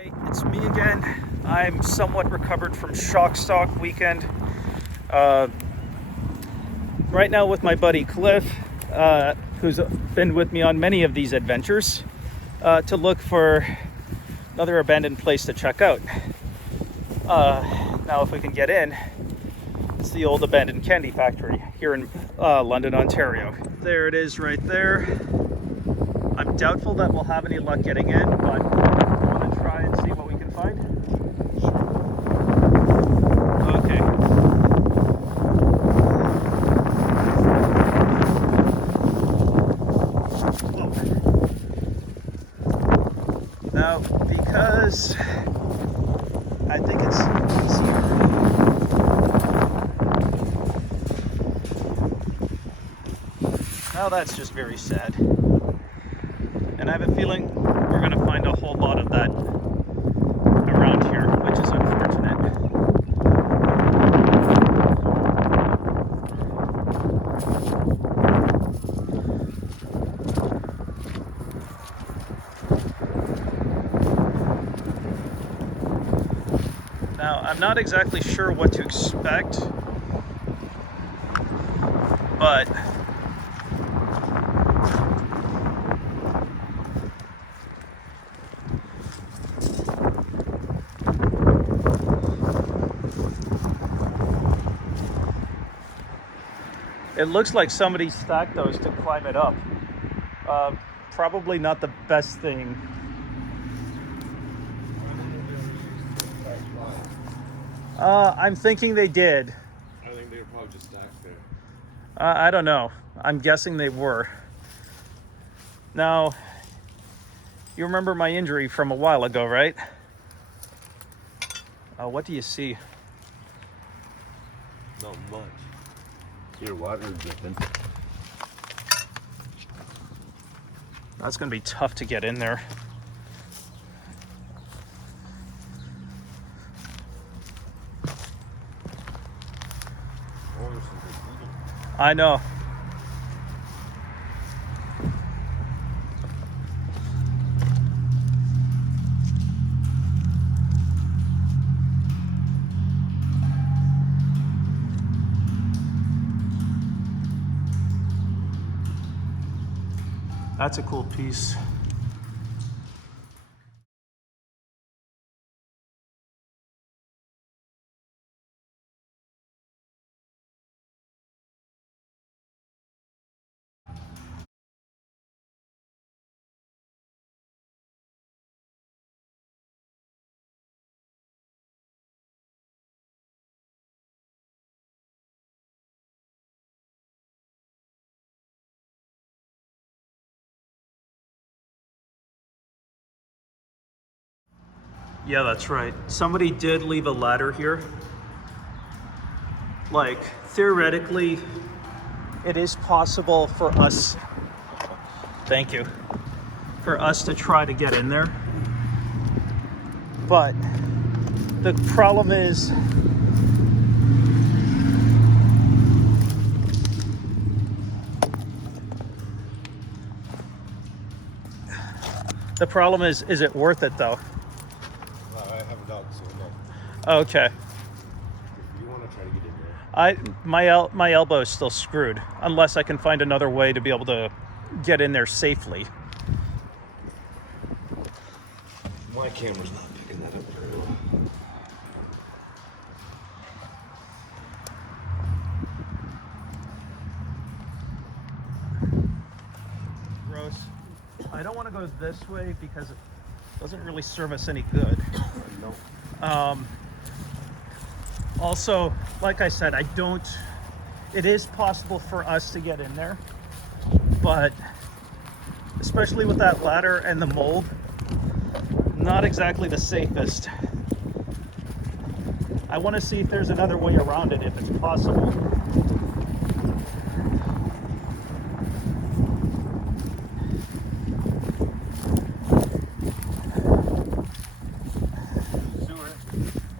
Hey, it's me again. I'm somewhat recovered from Shock Stock weekend. Right now with my buddy Cliff, who's been with me on many of these adventures, to look for another abandoned place to check out. Now if we can get in, it's the old abandoned candy factory here in London, Ontario. There it is right there. I'm doubtful that we'll have any luck getting in, but I want to try and see what we can find. Okay. Whoa. Now, because I think it's easier. Now that's just very sad. And I have a feeling we're going to find a whole lot of that around here, which is unfortunate. Now, I'm not exactly sure what to expect, but it looks like somebody stacked those to climb it up. Probably not the best thing. I'm thinking they did. I think they were probably just stacked there. I don't know. I'm guessing they were. Now, you remember my injury from a while ago, right? What do you see? Not much. Your water dripping. That's going to be tough to get in there. I know. That's a cool piece. Yeah, that's right. Somebody did leave a ladder here. Like, theoretically, it is possible for us, thank you, for us to try to get in there. But the problem is, is it worth it though? I have a dog, so no. Okay. If you want to try to get in there. My elbow is still screwed, unless I can find another way to be able to get in there safely. My camera's not picking that up very well. Gross. I don't want to go this way because it doesn't really serve us any good. Nope. Also, like I said, it is possible for us to get in there, but especially with that ladder and the mold, not exactly the safest. I want to see if there's another way around it if it's possible.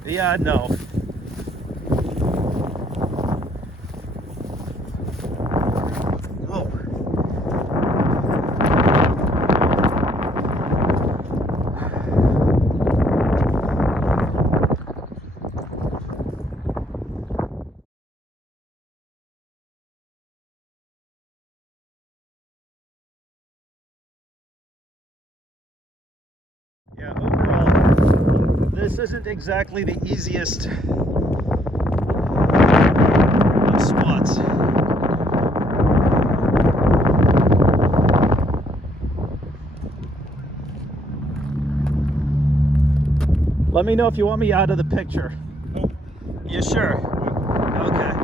Yeah, no. Oh. this isn't exactly the easiest of spots. Let me know if you want me out of the picture. Nope. You sure? Okay.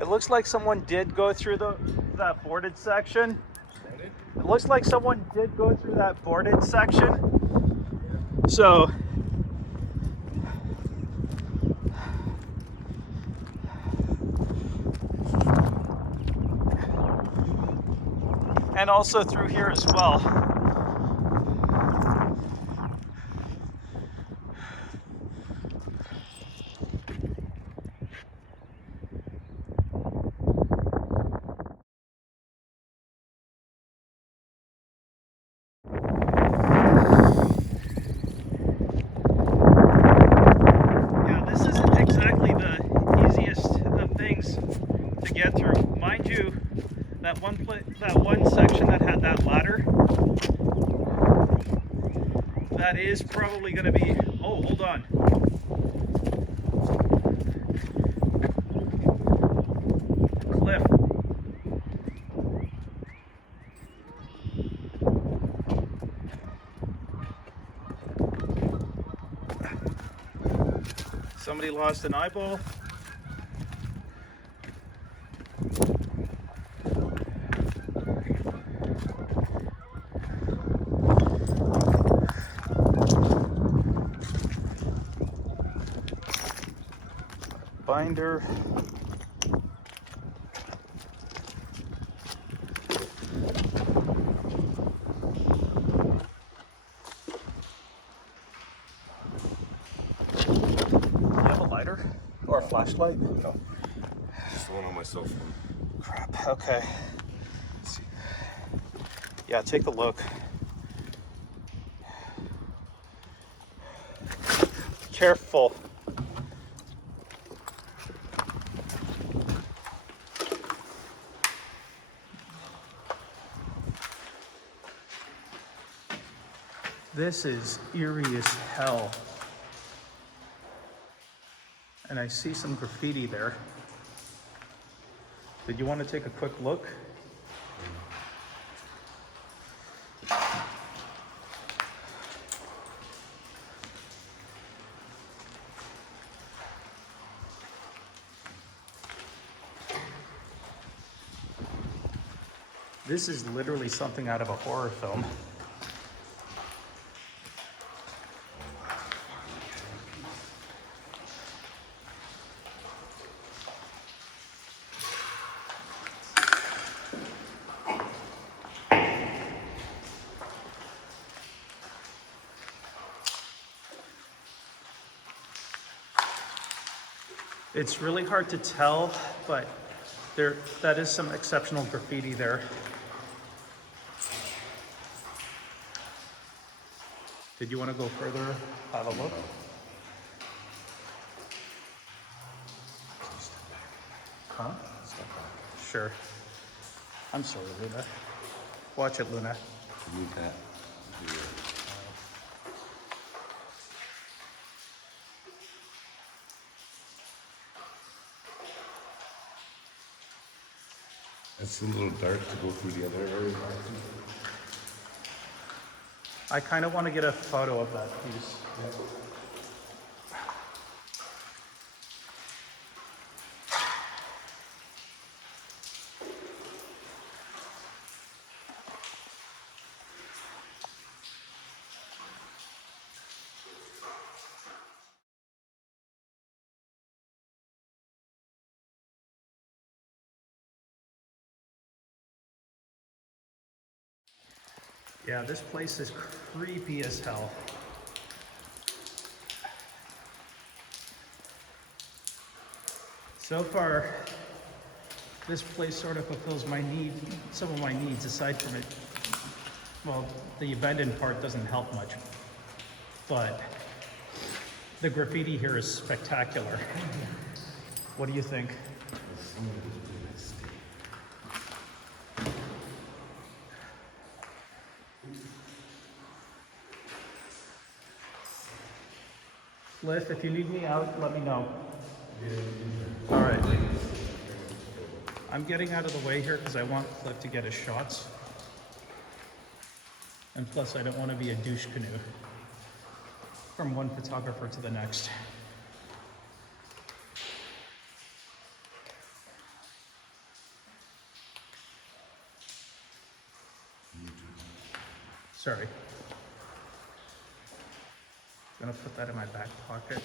It looks like someone did go through that boarded section. Boarded? It looks like someone did go through that boarded section. So and also through here as well. Yeah, this isn't exactly the easiest of things to get through. Mind you, that one section that had that ladder, that is probably going to be, oh, hold on. Cliff. Somebody lost an eyeball. Binder. Do you have a lighter or a flashlight? No. Just the one on my cell phone. Crap. Okay. Let's see. Yeah, take a look. Careful. This is eerie as hell. And I see some graffiti there. Did you want to take a quick look? This is literally something out of a horror film. It's really hard to tell, but that is some exceptional graffiti there. Did you want to go further, have a look? Huh? Sure. I'm sorry, Luna. Watch it, Luna. Need that. It's a little dark to go through the other area. I kind of want to get a photo of that piece. Yeah. Yeah, this place is creepy as hell. So far, this place sort of fulfills some of my needs aside from it. Well, the abandoned part doesn't help much, but the graffiti here is spectacular. What do you think? Cliff, if you need me out, let me know. All right. I'm getting out of the way here because I want Cliff to get his shots. And plus, I don't want to be a douche canoe from one photographer to the next. Sorry. I'm gonna put that in my back pocket.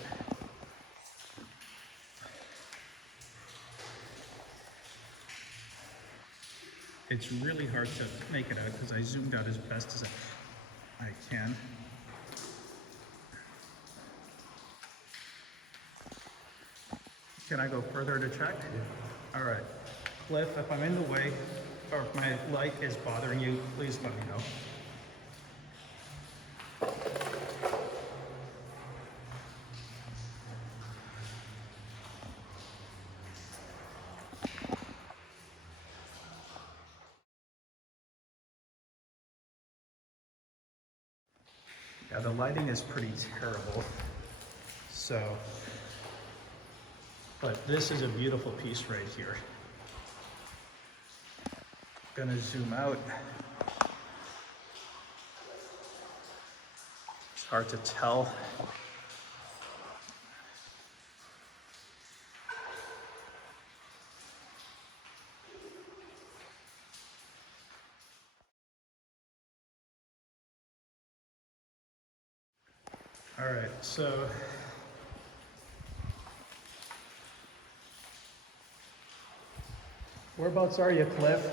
It's really hard to make it out because I zoomed out as best as I can. Can I go further to check? Yeah. All right. Cliff, if I'm in the way or if my light is bothering you, please let me know. Yeah, the lighting is pretty terrible. So, but this is a beautiful piece right here. Gonna zoom out. It's hard to tell. All right, so whereabouts are you, Cliff?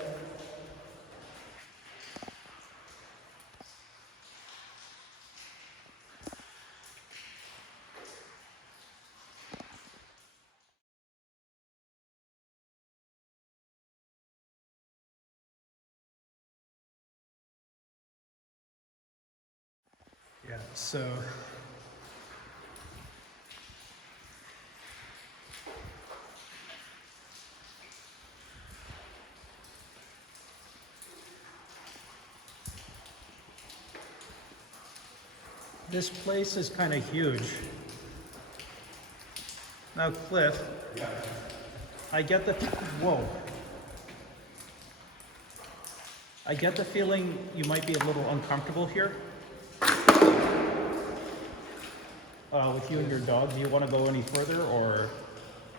Yeah, so this place is kind of huge. Now, Cliff, Yeah. I get the, whoa. I get the feeling you might be a little uncomfortable here. With you and your dog, do you want to go any further or?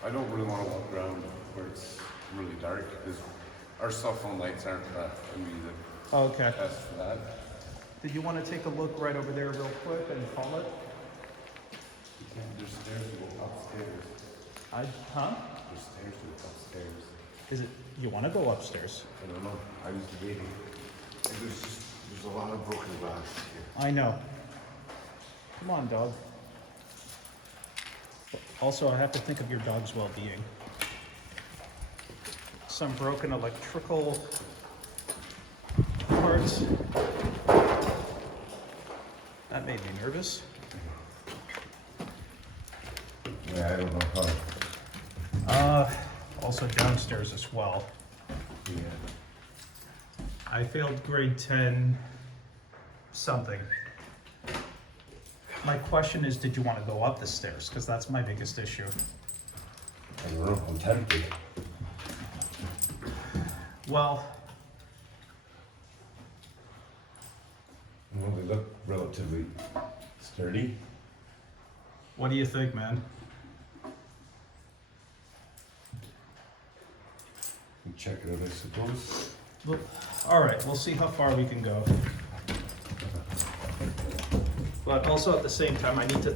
I don't really want to walk around where it's really dark because our cell phone lights aren't going to be the Okay. best for that. Did you want to take a look right over there real quick and call it? You can't, there's stairs to go upstairs. Huh? There's stairs to go upstairs. Is it, you want to go upstairs? I don't know. I was debating. And there's a lot of broken glass here. I know. Come on, dog. Also, I have to think of your dog's well-being. Some broken electrical parts. That made me nervous. Yeah, I don't know how. Also downstairs as well. Yeah. I failed grade 10 something. My question is, did you want to go up the stairs? Because that's my biggest issue. I don't know. I'm tempted. Well, Well, they look relatively sturdy. what do you think, man? You check it out, I suppose. Well, all right, we'll see how far we can go. But also at the same time, I need to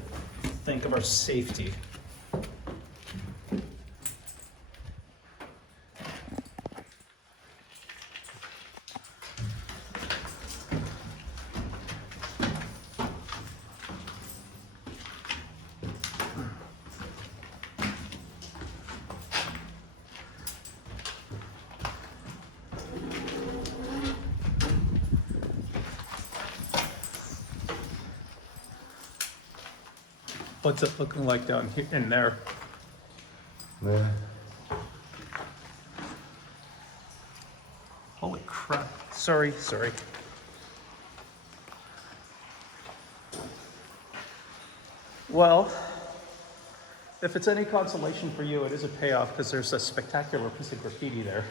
think of our safety. What's it looking like down here in there? Yeah. Holy crap. Sorry. Well, if it's any consolation for you, it is a payoff because there's a spectacular piece of graffiti there.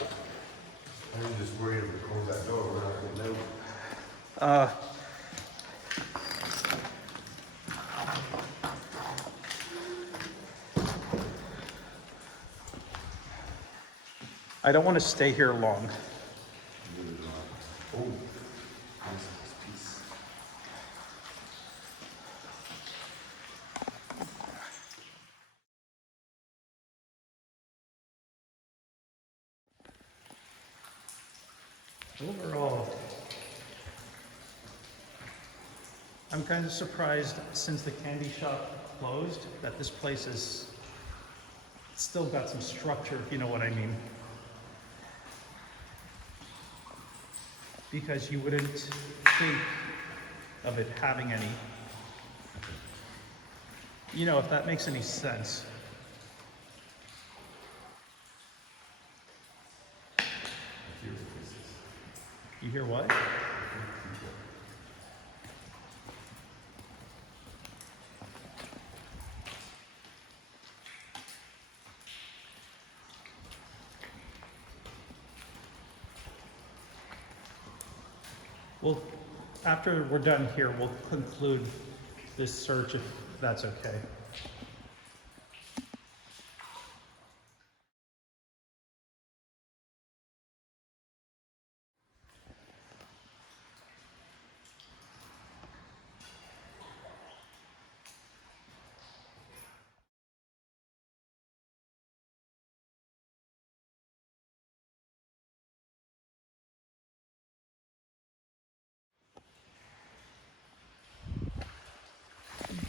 I'm just worried if we close that door, we're not getting out. I don't want to stay here long. Oh, this piece. Overall, I'm kind of surprised since the candy shop closed that this place is still got some structure, if you know what I mean. Because you wouldn't think of it having any. You know, if that makes any sense. You hear what? Well, after we're done here, we'll conclude this search if that's okay.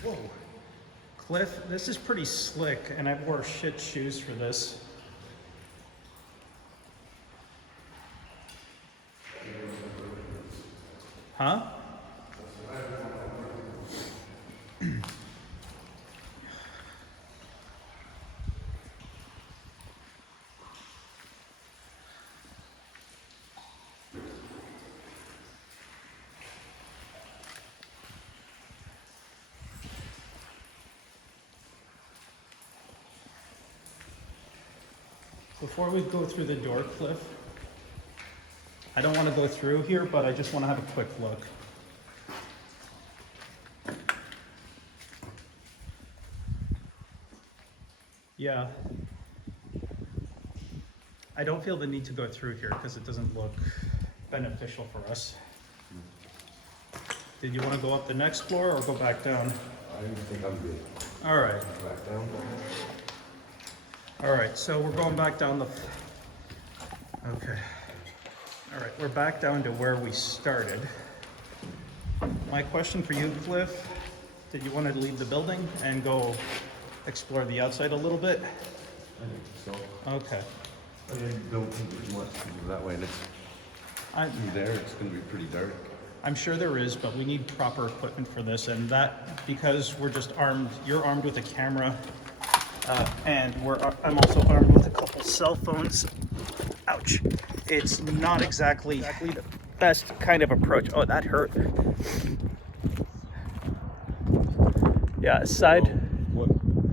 Whoa. Cliff, this is pretty slick, and I wore shit shoes for this. Huh? Before we go through the door, Cliff, I don't want to go through here, but I just want to have a quick look. Yeah. I don't feel the need to go through here because it doesn't look beneficial for us. Did you want to go up the next floor or go back down? I think I'm good. All right. Back down. All right, so we're going back down the... Okay. All right, we're back down to where we started. My question for you, Cliff, did you want to leave the building and go explore the outside a little bit? I think so. Okay. I don't think there's much to do that way, and it's through there, it's going to be pretty dark. I'm sure there is, but we need proper equipment for this, and that, because we're just armed, you're armed with a camera, and I'm also armed with a couple cell phones. Ouch. It's not exactly the best kind of approach. Oh, that hurt. Yeah, aside. What,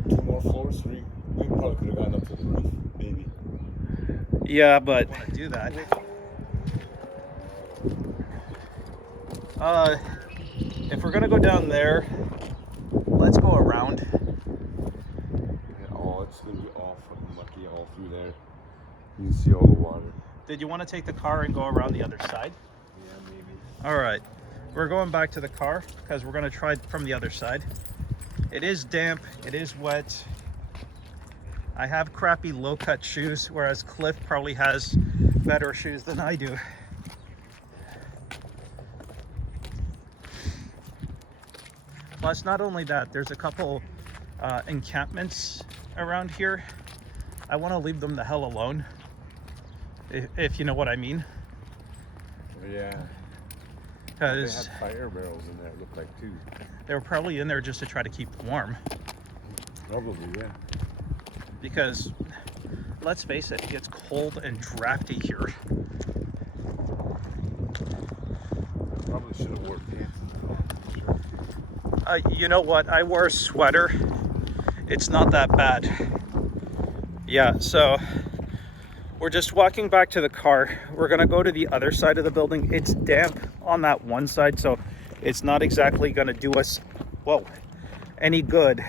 2 more floors? 3? We probably could have gotten up to the roof, maybe. Yeah, but I want to do that. If we're gonna go down there, let's go around. Yeah, oh, it's gonna be all fucking mucky all through there. You can see all the water. Did you want to take the car and go around the other side? Yeah, maybe. All right, we're going back to the car because we're gonna try from the other side. It is damp, it is wet. I have crappy low-cut shoes, whereas Cliff probably has better shoes than I do. Plus, not only that, there's a couple encampments around here. I want to leave them the hell alone, if you know what I mean. Yeah. because had fire barrels in there, it looked like, too. they were probably in there just to try to keep warm. Probably, yeah. Because, let's face it gets cold and drafty here. Probably should have wore pants in the shirt. You know what? I wore a sweater. It's not that bad. Yeah, so we're just walking back to the car. We're gonna go to the other side of the building. It's damp on that one side, so it's not exactly gonna do us, whoa, any good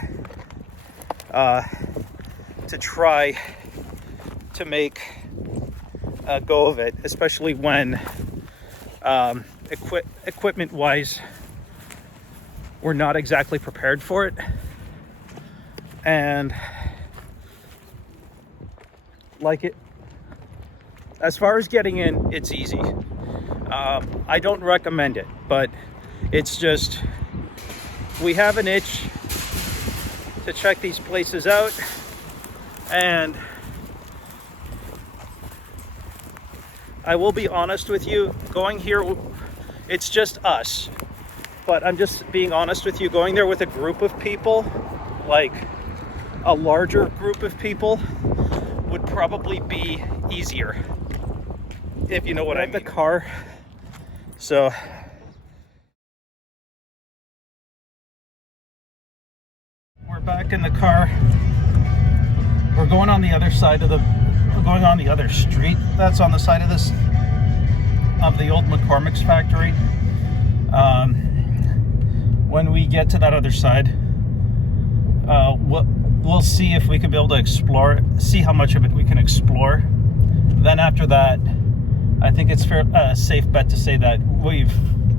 to try to make a go of it, especially when equipment wise we're not exactly prepared for it. And like it, as far as getting in, it's easy. I don't recommend it, but it's just, we have an itch to check these places out, and I will be honest with you, going here, it's just us, but I'm just being honest with you, going there with a group of people, like a larger group of people, would probably be easier, if you know what I mean. The car, so we're back in the car. We're going on the other side of we're going on the other street that's on the side of this, of the old McCormicks Factory. When we get to that other side, we'll see if we can be able to explore, see how much of it we can explore. Then after that, I think it's a safe bet to say that we've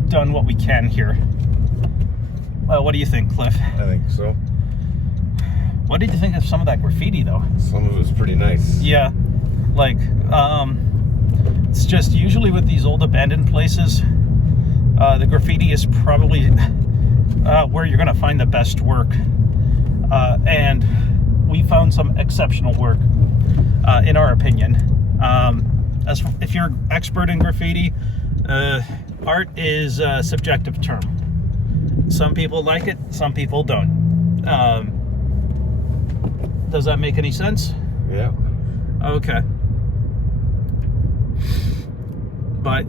done what we can here. What do you think, Cliff? I think so. What did you think of some of that graffiti, though? Some of it was pretty nice. Yeah, like, it's just usually with these old abandoned places, the graffiti is probably where you're gonna find the best work. And we found some exceptional work, in our opinion. If you're an expert in graffiti, art is a subjective term. Some people like it, some people don't. Does that make any sense? Yeah. Okay. But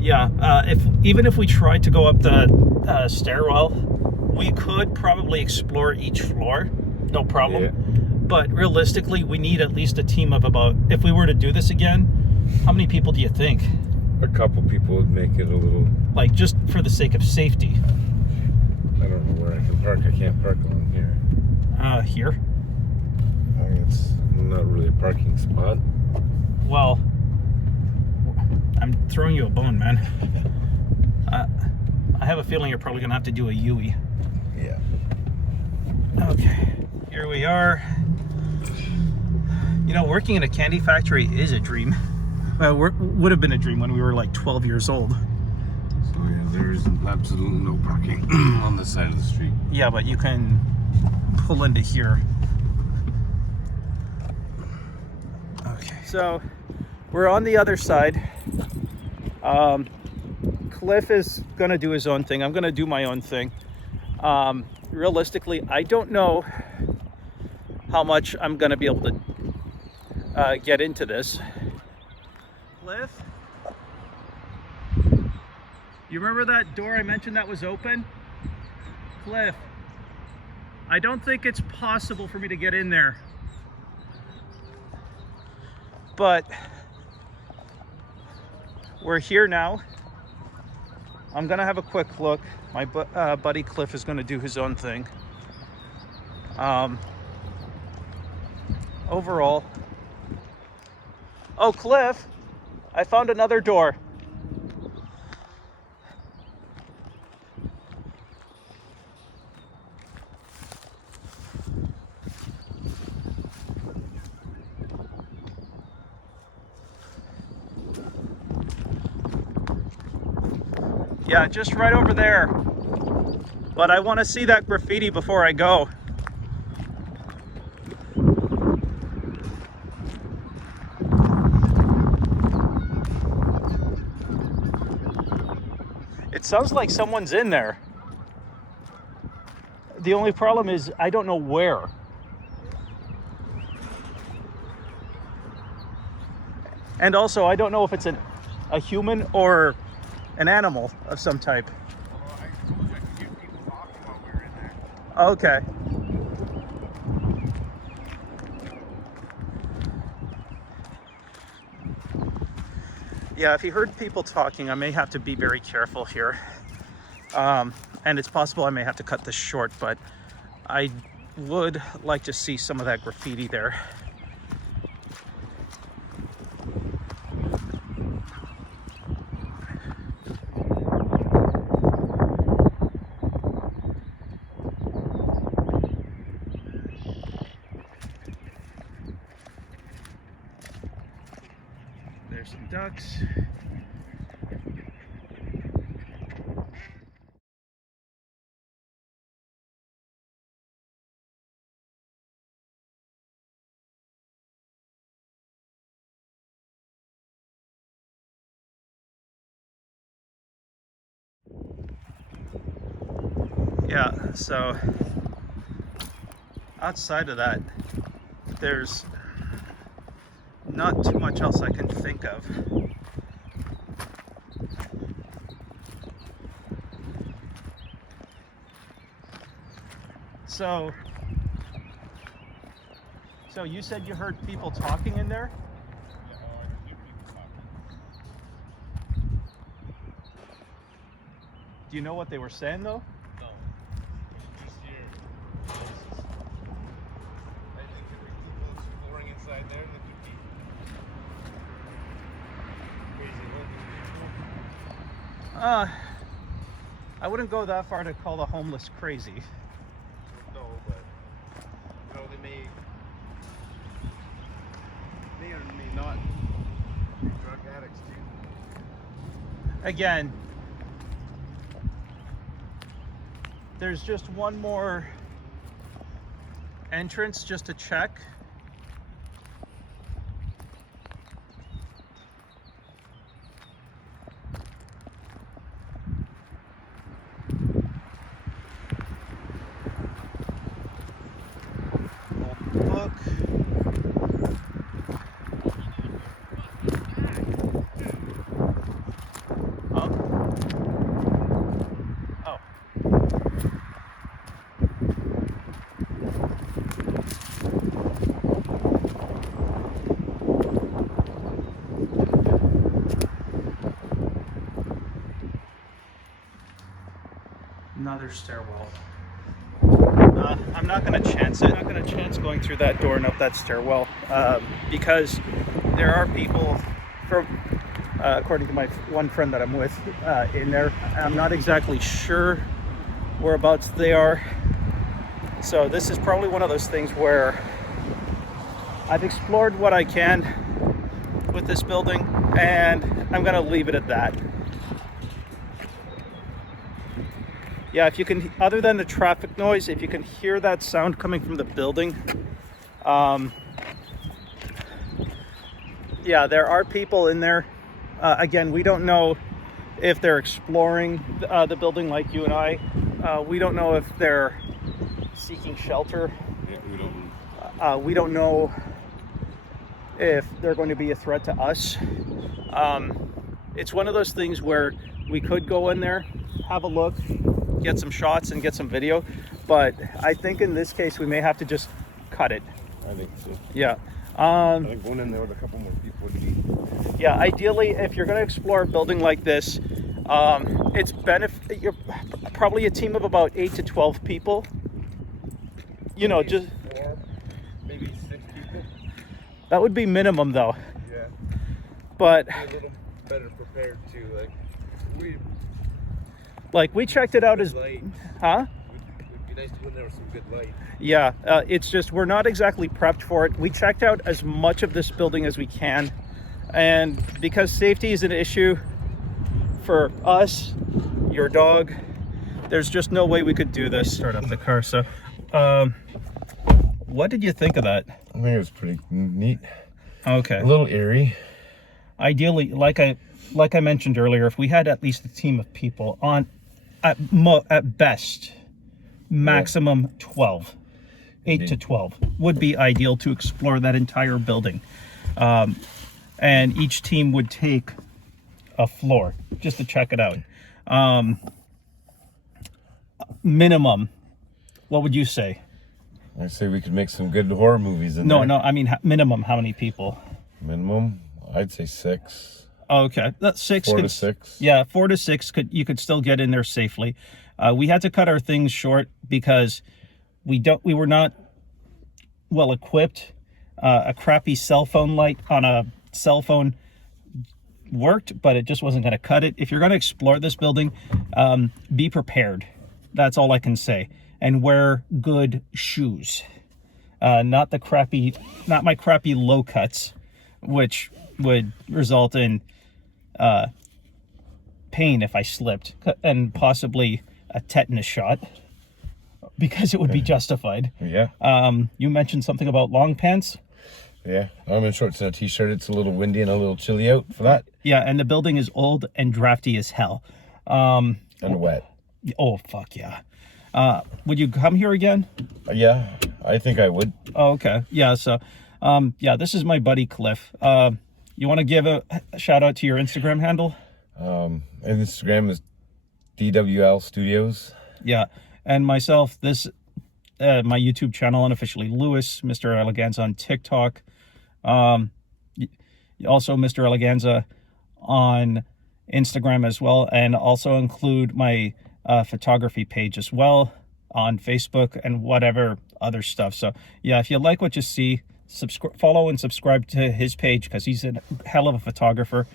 yeah, even if we tried to go up the stairwell, we could probably explore each floor, no problem. Yeah. But realistically, we need at least a team of about, if we were to do this again, how many people do you think? A couple people would make it a little... Like, just for the sake of safety. I don't know where I can park. I can't park along here. Here? It's not really a parking spot. Well, I'm throwing you a bone, man. I have a feeling you're probably going to have to do a U-E. Yeah. Okay, here we are. You know, working in a candy factory is a dream. Would have been a dream when we were like 12 years old. So yeah, there's absolutely no parking on this side of the street. Yeah, but you can pull into here. Okay. So we're on the other side. Cliff is gonna do his own thing. I'm gonna do my own thing. Realistically, I don't know how much I'm gonna be able to get into this. Cliff, you remember that door I mentioned that was open? Cliff, I don't think it's possible for me to get in there. But we're here now. I'm gonna have a quick look. My buddy Cliff is gonna do his own thing. Overall, oh, Cliff, I found another door. Yeah, just right over there. But I want to see that graffiti before I go. sounds like someone's in there. The only problem is I don't know where. And also, I don't know if it's a human or an animal of some type. Well, I told you I could hear people talking while we were in there. Okay. Yeah, if you heard people talking, I may have to be very careful here. And it's possible I may have to cut this short, but I would like to see some of that graffiti there. There's some ducks. Yeah, so outside of that, there's not too much else I can think of. So you said you heard people talking in there? Yeah, oh, I could hear people talking. Do you know what they were saying though? No. Just hear voices. I think there were people exploring inside there. There could be crazy homeless people. I wouldn't go that far to call the homeless crazy. No, but you know, they may or may not be drug addicts too. Again, there's just one more entrance just to check. Old book. Oh. Another stairwell. I'm not going to chance it. I'm not going to chance going through that door and up that stairwell because there are people, from according to my one friend that I'm with, in there. I'm not exactly sure whereabouts they are. So this is probably one of those things where I've explored what I can with this building, and I'm going to leave it at that. Yeah, if you can, other than the traffic noise, if you can hear that sound coming from the building, yeah, there are people in there. Again, we don't know if they're exploring the building like you and I. We don't know if they're seeking shelter. Yeah, We don't know if they're going to be a threat to us. It's one of those things where we could go in there, have a look, get some shots and get some video, but I think in this case we may have to just cut it. I think so. Yeah. I think going in there with a couple more people would be. Yeah, ideally, if you're going to explore a building like this, you're probably a team of about 8 to 12 people. You know, just 4, maybe 6 people. that would be minimum though. Yeah. But Be a little better prepared too. we checked it out as, light. huh? It'd be nice to go in there with some good light. Yeah, it's just we're not exactly prepped for it. We checked out as much of this building as we can, and because safety is an issue for us, your dog, there's just no way we could do this. Start up the car. So, what did you think of that? I think it was pretty neat. Okay. A little eerie. Ideally, like I like I mentioned earlier, if we had at least a team of people on, at best, maximum 12, 8 to 12 would be ideal to explore that entire building. And each team would take a floor just to check it out. Minimum, what would you say? I'd say we could make some good horror movies in there. No, I mean minimum. How many people? Minimum, I'd say 6. Okay, that's 6. 4 to 6. Yeah, 4 to 6 you could still get in there safely. We had to cut our things short because we were not well equipped. A crappy cell phone light on a cell phone worked, but it just wasn't going to cut it. If you're going to explore this building, be prepared. That's all I can say. And wear good shoes. Not my crappy low cuts, which would result in pain if I slipped, and possibly a tetanus shot, because it would be justified. Yeah. You mentioned something about long pants. Yeah, I'm in shorts and a t-shirt. It's a little windy and a little chilly out for that. Yeah, and the building is old and drafty as hell. And wet. Oh, fuck yeah. Would you come here again? Yeah, I think I would. Oh, okay. Yeah, so, yeah, this is my buddy Cliff. You want to give a shout out to your Instagram handle? Instagram is DWL Studios. Yeah, and myself, my YouTube channel, unofficially Lewis, Mr.Eleganza on TikTok. Also Mr.Eleganza on Instagram as well, and also include my photography page as well on Facebook and whatever other stuff. So yeah, if you like what you see, follow and subscribe to his page, because he's a hell of a photographer.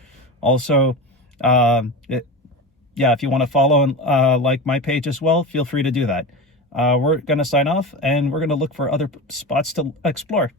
Also, yeah, if you want to follow and like my page as well, feel free to do that. We're going to sign off, and we're going to look for other spots to explore.